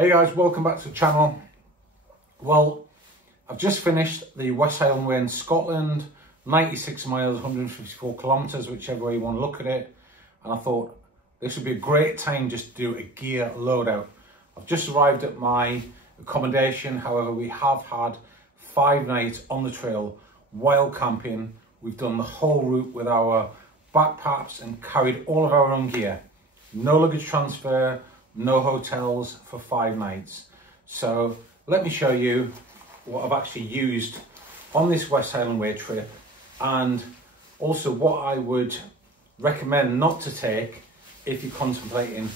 Hey guys, welcome back to the channel. Well, I've just finished the West Highland Way in Scotland, 96 miles, 154 kilometers, whichever way you want to look at it. And I thought this would be a great time just to do a gear loadout. I've just arrived at my accommodation. However, we have had 5 nights on the trail while camping. We've done the whole route with our backpacks and carried all of our own gear. No luggage transfer, no hotels for 5 nights. So let me show you what I've actually used on this West Highland Way trip, and also what I would recommend not to take if you're contemplating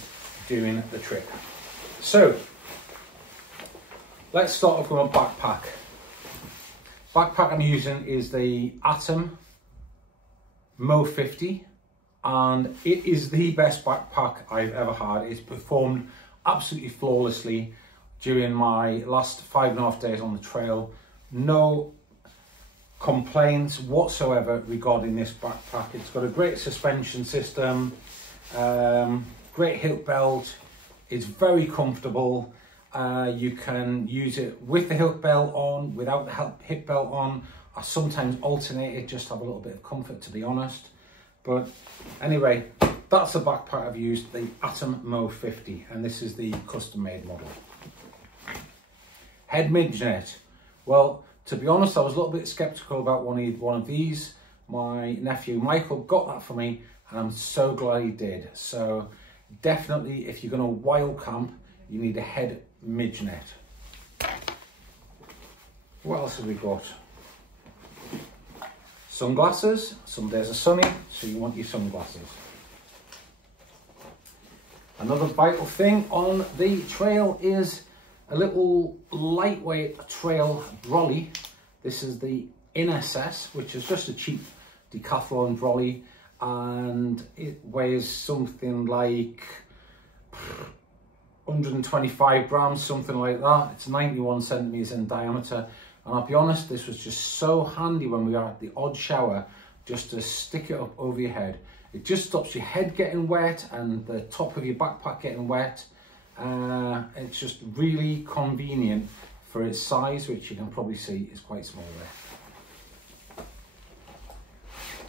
doing the trip. So let's start off with my backpack. Backpack I'm using is the Atom Mo 50, and it is the best backpack I've ever had. It's performed absolutely flawlessly during my last 5.5 days on the trail. No complaints whatsoever regarding this backpack. It's got a great suspension system, great hip belt. It's very comfortable. You can use it with the hip belt on, without the hip belt on. I sometimes alternate it just to have a little bit of comfort, to be honest. But anyway, that's the backpack I've used, the Atom Mo 50, and this is the custom made model. Head midget. Well, to be honest, I was a little bit skeptical about one of these. My nephew Michael got that for me, and I'm so glad he did. So definitely, if you're going to wild camp, you need a head midget. What else have we got? Sunglasses. Some days are sunny, so you want your sunglasses. Another vital thing on the trail is a little lightweight trail brolly. This is the NSS, which is just a cheap decathlon brolly, and it weighs something like 125 grams, something like that. It's 91 centimeters in diameter. And I'll be honest, this was just so handy when we are at the odd shower, just to stick it up over your head. It just stops your head getting wet and the top of your backpack getting wet. It's just really convenient for its size, which you can probably see is quite small there.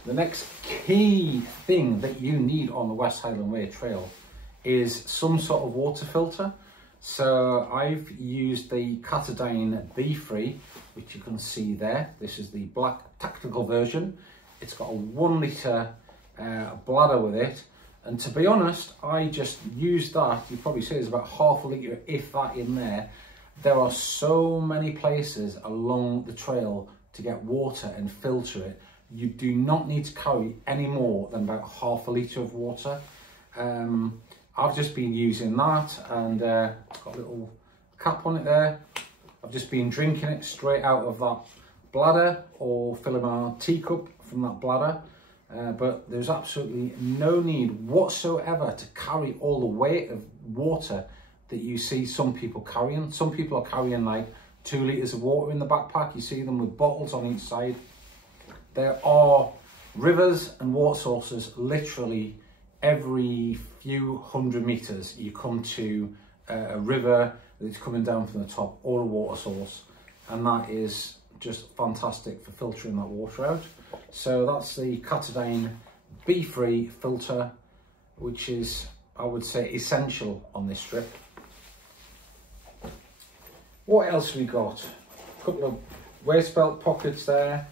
The next key thing that you need on the West Highland Way trail is some sort of water filter. So I've used the Katadyn B3, which you can see there. This is the black tactical version. It's got a 1 litre bladder with it. And to be honest, I just used that. You probably see there's about half a litre, if that, in there. There are so many places along the trail to get water and filter it. You do not need to carry any more than about half a litre of water. I've just been using that, and it's got a little cap on it there. I've just been drinking it straight out of that bladder, or filling my teacup from that bladder. But there's absolutely no need whatsoever to carry all the weight of water that you see some people carrying. Some people are carrying like 2 litres of water in the backpack. You see them with bottles on each side. There are rivers and water sources literally every few 100 meters. You come to a river that's coming down from the top, or a water source, and that is just fantastic for filtering that water out. So that's the Katadyn B3 filter, which is, I would say, essential on this trip. What else have we got? A couple of waist belt pockets there.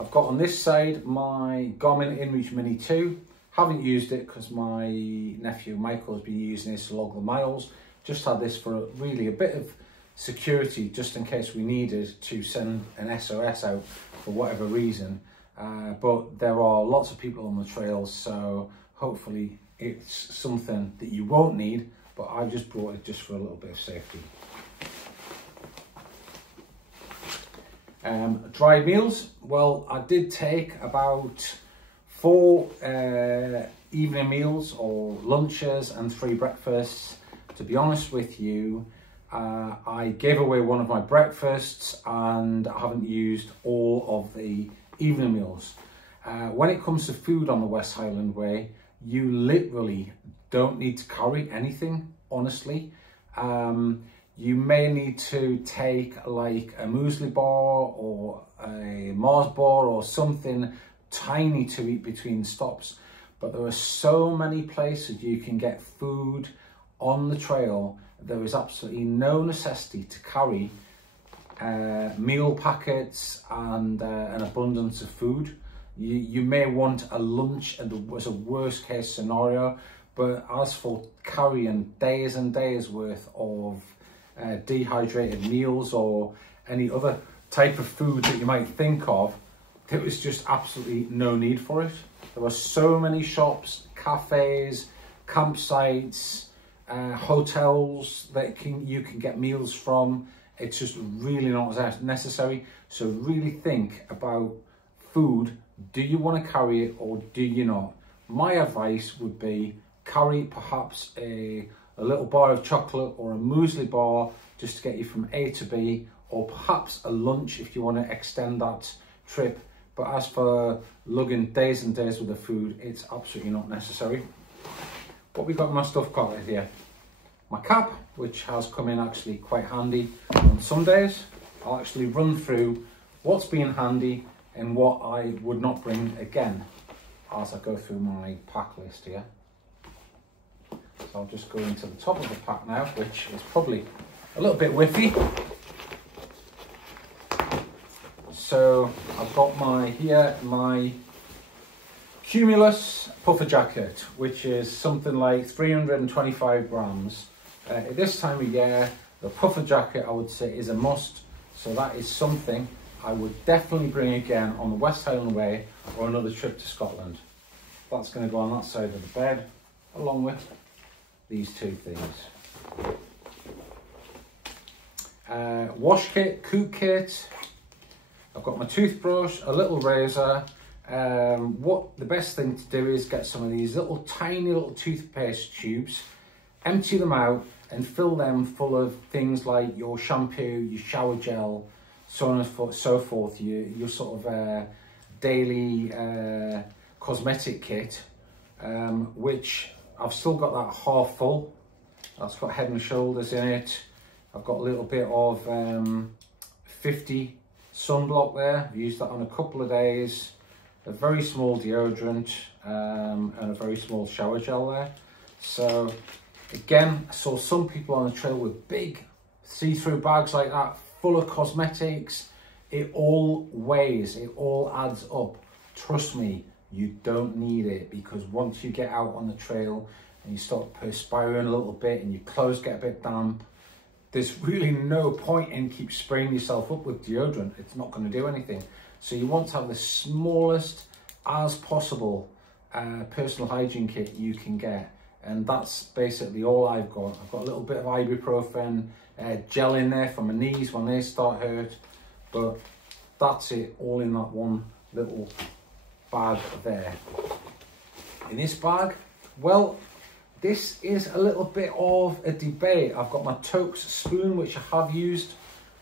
I've got on this side my Garmin InReach Mini 2. Haven't used it because my nephew Michael has been using this to log the miles. Just had this for really a bit of security, just in case we needed to send an SOS out for whatever reason. But there are lots of people on the trails, so hopefully it's something that you won't need, but I just brought it just for a little bit of safety. Dry meals. Well, I did take about 4 evening meals or lunches and 3 breakfasts. To be honest with you, I gave away one of my breakfasts, and I haven't used all of the evening meals. When it comes to food on the West Highland Way, you literally don't need to carry anything, honestly. you may need to take like a muesli bar or a Mars bar or something tiny to eat between stops. But there are so many places you can get food on the trail. There is absolutely no necessity to carry meal packets and an abundance of food. You may want a lunch as a worst case scenario, but as for carrying days and days worth of dehydrated meals or any other type of food that you might think of, there was just absolutely no need for it. There were so many shops, cafes, campsites, hotels that you can get meals from. It's just really not necessary. So really think about food. Do you want to carry it or do you not? My advice would be carry perhaps a little bar of chocolate or a muesli bar just to get you from A to B, or perhaps a lunch if you want to extend that trip. But as for lugging days and days worth of food, it's absolutely not necessary. What we got in my stuff cart here? My cap, which has come in actually quite handy on some days. I'll actually run through what's been handy and what I would not bring again as I go through my pack list here. So I'll just go into the top of the pack now, which is probably a little bit whiffy. So I've got my Cumulus puffer jacket, which is something like 325 grams. At this time of year, the puffer jacket I would say is a must. So that is something I would definitely bring again on the West Highland Way or another trip to Scotland. That's going to go on that side of the bed, along with these two things. Wash kit, cook kit. I've got my toothbrush, a little razor. The best thing to do is get some of these tiny little toothpaste tubes, empty them out and fill them full of things like your shampoo, your shower gel, so on and so forth, your sort of daily cosmetic kit, which I've still got that half full. That's got Head and Shoulders in it. I've got a little bit of 50 sunblock there. I've used that on a couple of days. A very small deodorant and a very small shower gel there. So again, I saw some people on the trail with big see-through bags like that, full of cosmetics. It all weighs, it all adds up. Trust me, you don't need it, because once you get out on the trail and you start perspiring a little bit and your clothes get a bit damp, there's really no point in keep spraying yourself up with deodorant. It's not going to do anything. So you want to have the smallest as possible personal hygiene kit you can get. And that's basically all I've got. I've got a little bit of ibuprofen gel in there for my knees when they start hurt. But that's it, all in that one little bag there. In this bag, well, this is a little bit of a debate. I've got my Tokes spoon, which I have used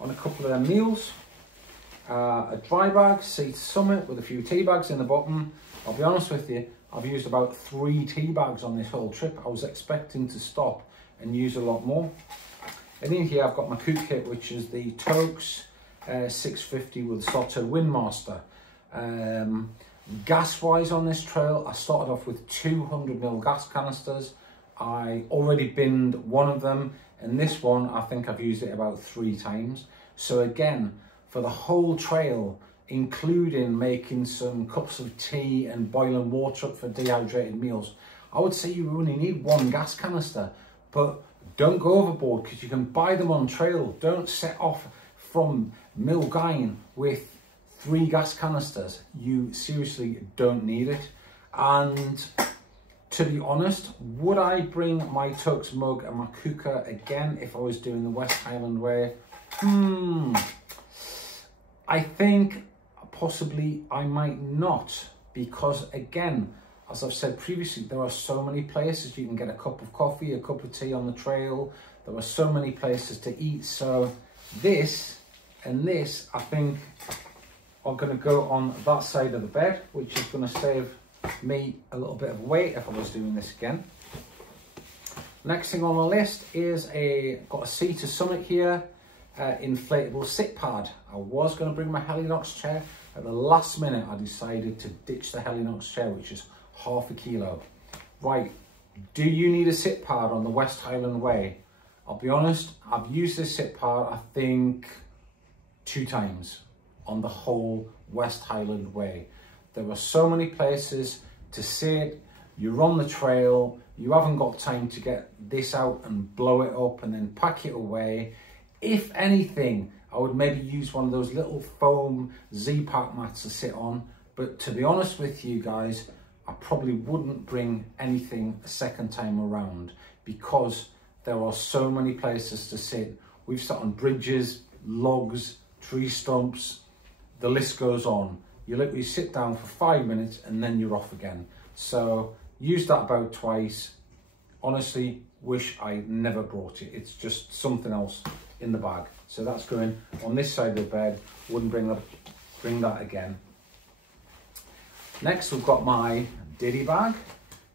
on a couple of their meals. A dry bag, Sea to Summit, with a few tea bags in the bottom. I'll be honest with you, I've used about 3 tea bags on this whole trip. I was expecting to stop and use a lot more. And in here I've got my cook kit, which is the Tokes 650 with Soto Windmaster. Gas-wise on this trail, I started off with 200ml gas canisters. I already binned one of them, and this one I think I've used it about 3 times. So again, for the whole trail, including making some cups of tea and boiling water up for dehydrated meals, I would say you only need 1 gas canister. But don't go overboard, because you can buy them on trail. Don't set off from Milgine with 3 gas canisters. You seriously don't need it. And to be honest, would I bring my Tokes mug and my cooker again if I was doing the West Highland Way? I think possibly I might not, because again, as I've said previously, there are so many places you can get a cup of coffee, a cup of tea on the trail. There are so many places to eat. So this and this, I think, are going to go on that side of the bed, which is going to save me a little bit of weight if I was doing this again. Next thing on the list is got a Sea to Summit here, inflatable sit pad. I was going to bring my Helinox chair. At the last minute, I decided to ditch the Helinox chair, which is half a kilo. Right, do you need a sit pad on the West Highland Way? I'll be honest, I've used this sit pad, I think, 2 times on the whole West Highland Way. There are so many places to sit. You're on the trail, you haven't got time to get this out and blow it up and then pack it away. If anything, I would maybe use one of those little foam Z-Pack mats to sit on. But to be honest with you guys, I probably wouldn't bring anything a second time around because there are so many places to sit. We've sat on bridges, logs, tree stumps, the list goes on. You literally sit down for 5 minutes and then you're off again. So used that about twice. Honestly, wish I never brought it. It's just something else in the bag. So that's going on this side of the bed. Wouldn't bring that again. Next, we've got my diddy bag.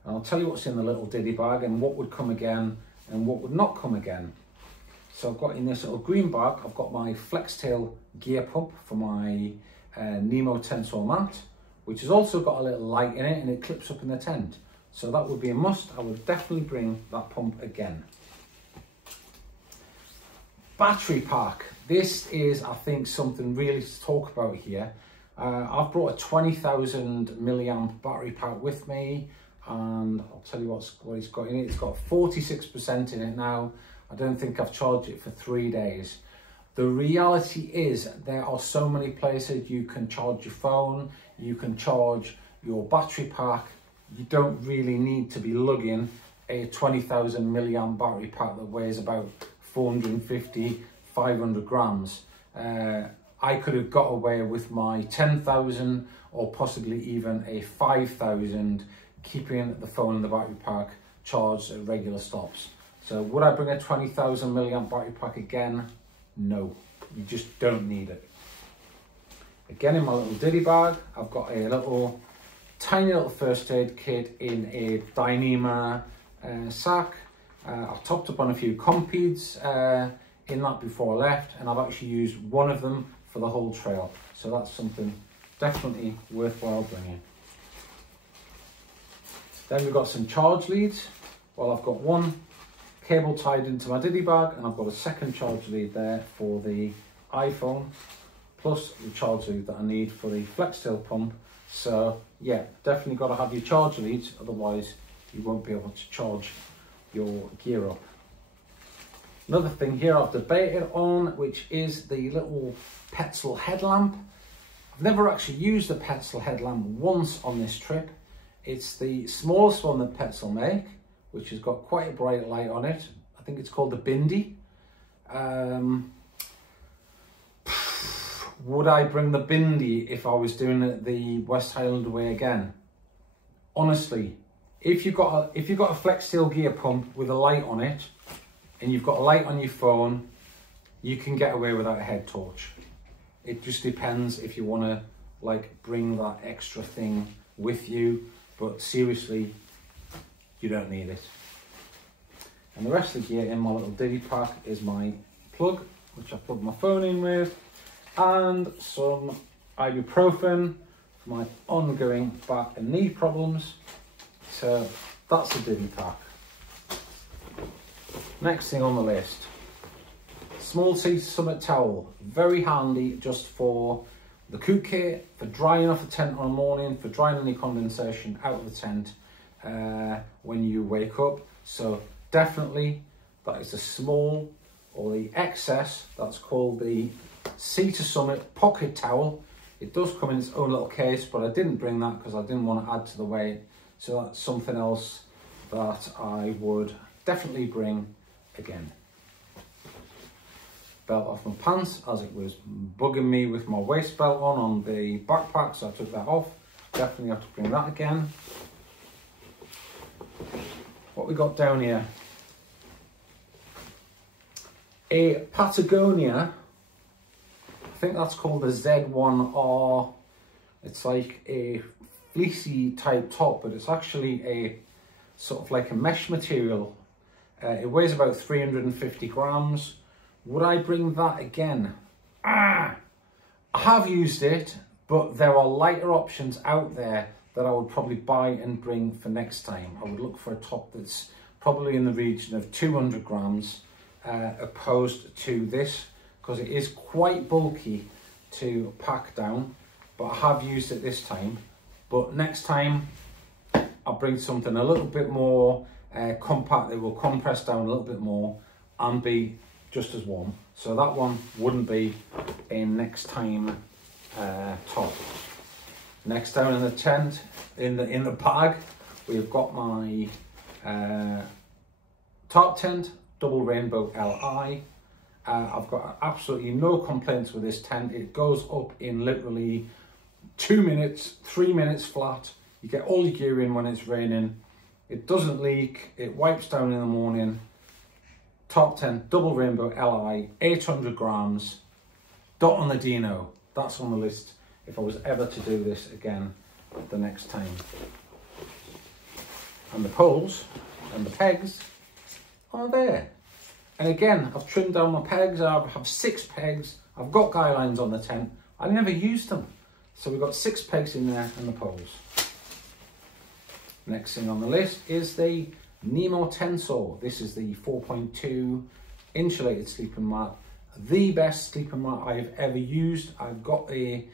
And I'll tell you what's in the little diddy bag and what would come again and what would not come again. So I've got in this little green bag, I've got my Flextail gear pump for my Nemo tensor mat, which has also got a little light in it and it clips up in the tent. So that would be a must. I would definitely bring that pump again. Battery pack. This is, I think, something really to talk about here. I've brought a 20,000 milliamp battery pack with me, and I'll tell you what it's got in it. It's got 46% in it now. I don't think I've charged it for 3 days. The reality is there are so many places you can charge your phone, you can charge your battery pack. You don't really need to be lugging a 20,000 milliamp battery pack that weighs about 450, 500 grams. I could have got away with my 10,000 or possibly even a 5,000, keeping the phone and the battery pack charged at regular stops. So would I bring a 20,000 milliamp battery pack again? No, you just don't need it. Again, in my little diddy bag, I've got a little tiny little first aid kit in a Dyneema sack. I've topped up on a few Compeeds in that before I left, and I've actually used one of them for the whole trail. So that's something definitely worthwhile bringing. Then we've got some charge leads. Well, I've got one cable tied into my diddy bag, and I've got a second charge lead there for the iPhone, plus the charge lead that I need for the Flextail pump. So yeah, definitely got to have your charge leads, otherwise you won't be able to charge your gear up. Another thing here I've debated on, which is the little Petzl headlamp. I've never actually used the Petzl headlamp once on this trip. It's the smallest one that Petzl make, which has got quite a bright light on it. I think it's called the Bindi. Would I bring the Bindi if I was doing it the West Highland way again? Honestly, if you've got a Flextail gear pump with a light on it, and you've got a light on your phone, you can get away without a head torch. It just depends if you want to like bring that extra thing with you, but seriously, you don't need it. And the rest of the gear in my little diddy pack is my plug, which I plug my phone in with, and some ibuprofen for my ongoing back and knee problems. So that's the diddy pack. Next thing on the list, small Sea to Summit towel. Very handy just for the cook kit, for drying off the tent on a morning, for drying any condensation out of the tent when you wake up. So definitely that is the small, or the XS, that's called the Sea to Summit pocket towel. It does come in its own little case, but I didn't bring that because I didn't want to add to the weight. So that's something else that I would definitely bring again. Belt off my pants, as it was bugging me with my waist belt on the backpack, so I took that off. Definitely have to bring that again. What we got down here? A Patagonia, I think that's called the Z1R. It's like a fleecy type top, but it's actually a sort of like a mesh material. It weighs about 350 grams. Would I bring that again? I have used it, but there are lighter options out there that I would probably buy and bring for next time. I would look for a top that's probably in the region of 200 grams opposed to this, because it is quite bulky to pack down, but I have used it this time. But next time I'll bring something a little bit more compact. It will compress down a little bit more and be just as warm. So that one wouldn't be in next time top. Next down in the tent, in the bag, we've got my top tent, double rainbow LI. I've got absolutely no complaints with this tent. It goes up in literally 2 minutes, 3 minutes flat. You get all your gear in when it's raining. It doesn't leak. It wipes down in the morning. Top tent, double rainbow LI, 800 grams. Dot on the Dino. That's on the list if I was ever to do this again the next time. And the poles and the pegs are there. And again, I've trimmed down my pegs. I have 6 pegs. I've got guy lines on the tent. I never used them. So we've got 6 pegs in there and the poles. Next thing on the list is the Nemo Tensor. This is the 4.2 insulated sleeping mat. The best sleeping mat I've ever used. I've got a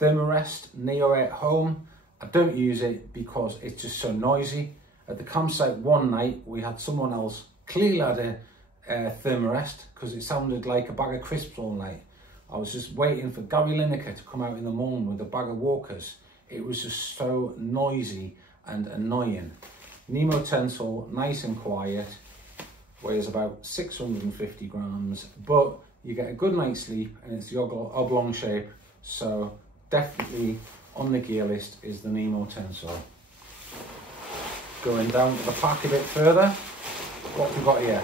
Thermarest Neo at home. I don't use it because it's just so noisy. At the campsite one night, we had someone else clearly had a Thermarest because it sounded like a bag of crisps all night. I was just waiting for Gary Lineker to come out in the morning with a bag of Walkers. It was just so noisy and annoying. Nemo Tensor, nice and quiet, weighs about 650 grams, but you get a good night's sleep and it's the oblong shape, so definitely on the gear list is the Nemo Tensor. Going down to the pack a bit further, what we've got here?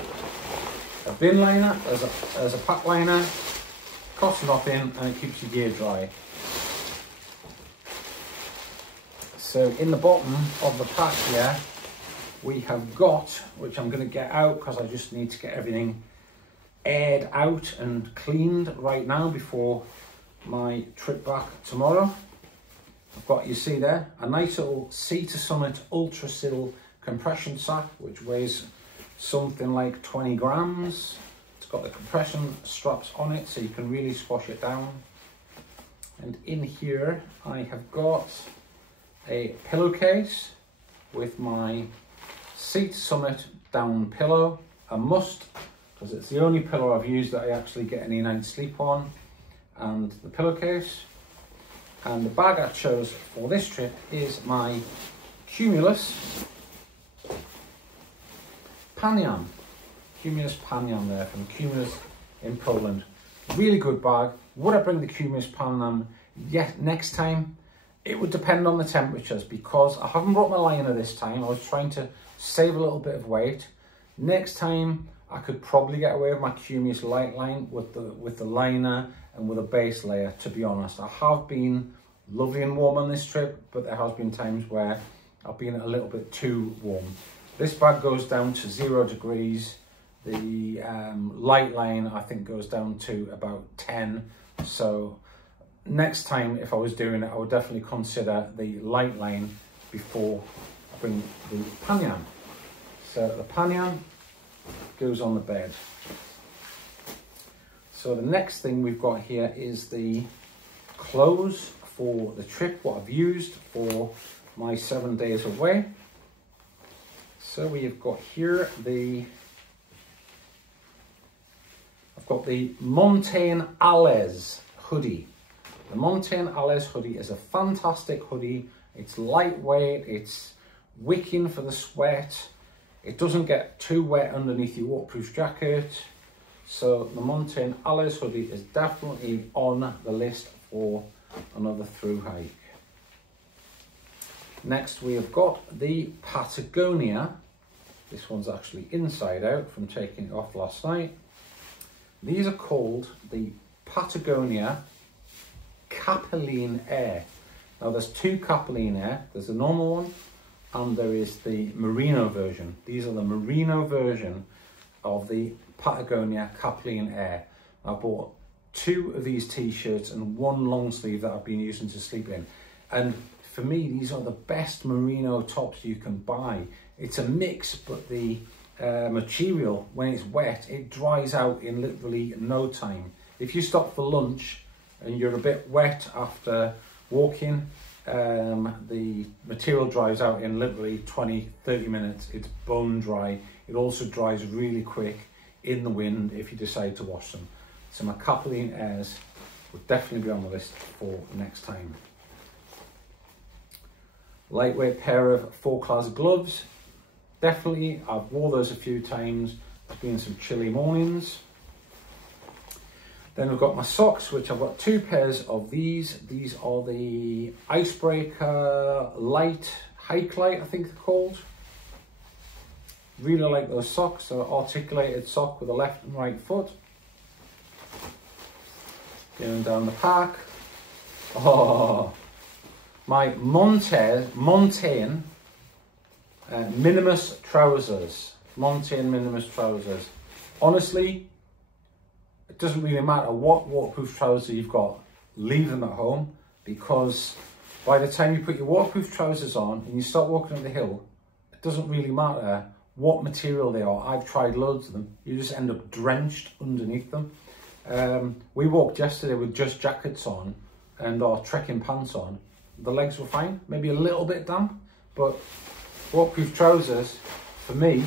A bin liner as a pack liner, costs nothing and it keeps your gear dry. So in the bottom of the pack here, we have got, which I'm going to get out because I just need to get everything aired out and cleaned right now before my trip back tomorrow. I've got, you see there, a nice little Sea to Summit Ultra Sil compression sack, which weighs something like 20 grams. It's got the compression straps on it so you can really squash it down. And in here I have got a pillowcase with my Sea to Summit down pillow, a must, because it's the only pillow I've used that I actually get any night's sleep on, and the pillowcase. And the bag I chose for this trip is my Cumulus Paniam. Cumulus Paniam there from Cumulus in Poland. Really good bag. Would I bring the Cumulus Paniam yet next time? It would depend on the temperatures, because I haven't brought my liner this time. I was trying to save a little bit of weight. Next time I could probably get away with my Cumulus light line with the liner and with a base layer, to be honest. I have been lovely and warm on this trip, but there has been times where I've been a little bit too warm. This bag goes down to 0 degrees. The light line I think goes down to about 10. So next time if I was doing it, I would definitely consider the light line before I bring the Paniam. So the Paniam goes on the bed. So the next thing we've got here is the clothes for the trip, what I've used for my 7 days away. So we've got here I've got the Montane Allez hoodie. The Montane Allez hoodie is a fantastic hoodie. It's lightweight, it's wicking for the sweat. It doesn't get too wet underneath your waterproof jacket. So the Montane Allez hoodie is definitely on the list for another through hike. Next we have got the Patagonia. This one's actually inside out from taking it off last night. These are called the Patagonia Capilene Air. Now there's 2 Capilene Air. There's a normal one and there is the Merino version. These are the Merino version. of the Patagonia Capilene Air. I bought 2 of these t-shirts and 1 long sleeve that I've been using to sleep in. And for me, these are the best merino tops you can buy. It's a mix, but the material, when it's wet, it dries out in literally no time. If you stop for lunch and you're a bit wet after walking, the material dries out in literally 20-30 minutes. It's bone dry. It also dries really quick in the wind if you decide to wash them. So my Capilene Airs will definitely be on the list for next time. Lightweight pair of 4-class gloves. Definitely, I've wore those a few times. There's been some chilly mornings. Then we've got my socks, which I've got 2 pairs of these. These are the Icebreaker Light, Hike Light, I think they're called. Really like those socks. They're an articulated sock with a left and right foot. Going down the park. Oh, my Montane Minimus trousers. Montane Minimus trousers. Honestly, it doesn't really matter what waterproof trousers you've got. Leave them at home, because by the time you put your waterproof trousers on and you start walking up the hill, it doesn't really matter what material they are. I've tried loads of them. You just end up drenched underneath them. We walked yesterday with just jackets on and our trekking pants on. The legs were fine, maybe a little bit damp, but waterproof trousers, for me,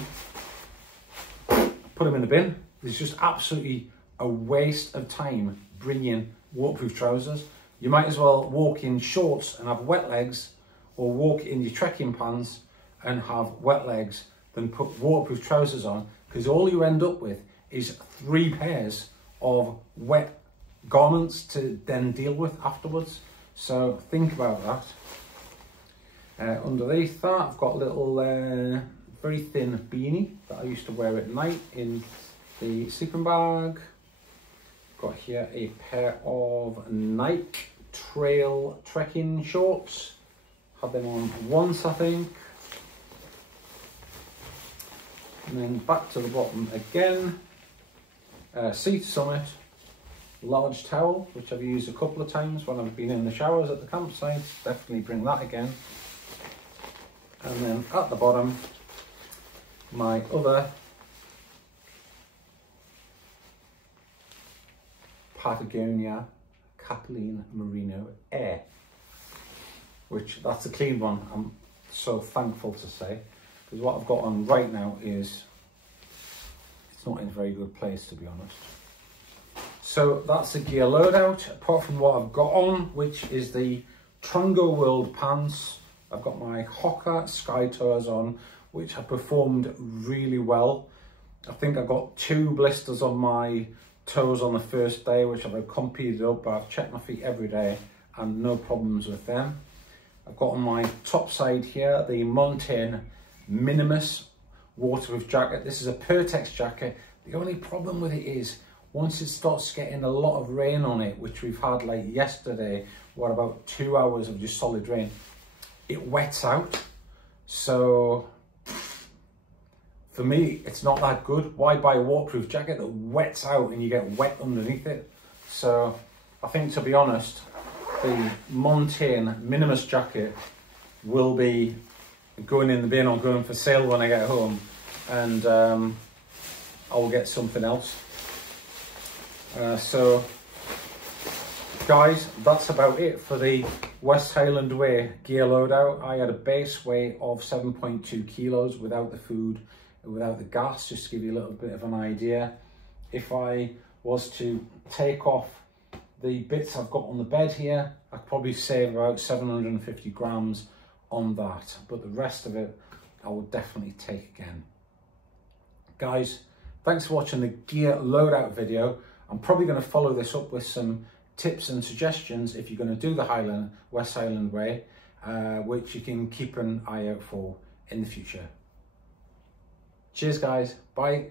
put them in the bin. It's just absolutely a waste of time bringing waterproof trousers. You might as well walk in shorts and have wet legs, or walk in your trekking pants and have wet legs, than put waterproof trousers on, because all you end up with is 3 pairs of wet garments to then deal with afterwards. So think about that. Underneath that, I've got a little very thin beanie that I used to wear at night in the sleeping bag. Got here a pair of Nike trail trekking shorts. Had them on once, I think. And then back to the bottom again. Sea to Summit large towel, which I've used a couple of times when I've been in the showers at the campsite. Definitely bring that again. And then at the bottom, my other Patagonia Capilene Merino Air, which that's a clean one. I'm so thankful to say, because what I've got on right now is, it's not in a very good place, to be honest. So that's the gear loadout, apart from what I've got on, which is the Trongo World pants. I've got my Hoka Sky Tours on, which have performed really well. I think I got 2 blisters on my toes on the first day, which I've competed up, but I've checked my feet every day and no problems with them. I've got on my top side here the Montane Minimus waterproof jacket. This is a Pertex jacket. The only problem with it is, once it starts getting a lot of rain on it, which we've had like yesterday, what, about 2 hours of just solid rain, it wets out. So for me, it's not that good. Why buy a waterproof jacket that wets out and you get wet underneath it? So I think, to be honest, the Montane Minimus jacket will be going in the bin or going for sale when I get home, and I will get something else. So guys, that's about it for the West Highland Way gear loadout. I had a base weight of 7.2 kilos without the food, without the gas, just to give you a little bit of an idea. If I was to take off the bits I've got on the bed here, I'd probably save about 750 grams on that, but the rest of it I will definitely take again. Guys, thanks for watching the gear loadout video. I'm probably going to follow this up with some tips and suggestions if you're going to do the West Highland Way, which you can keep an eye out for in the future. Cheers guys, bye.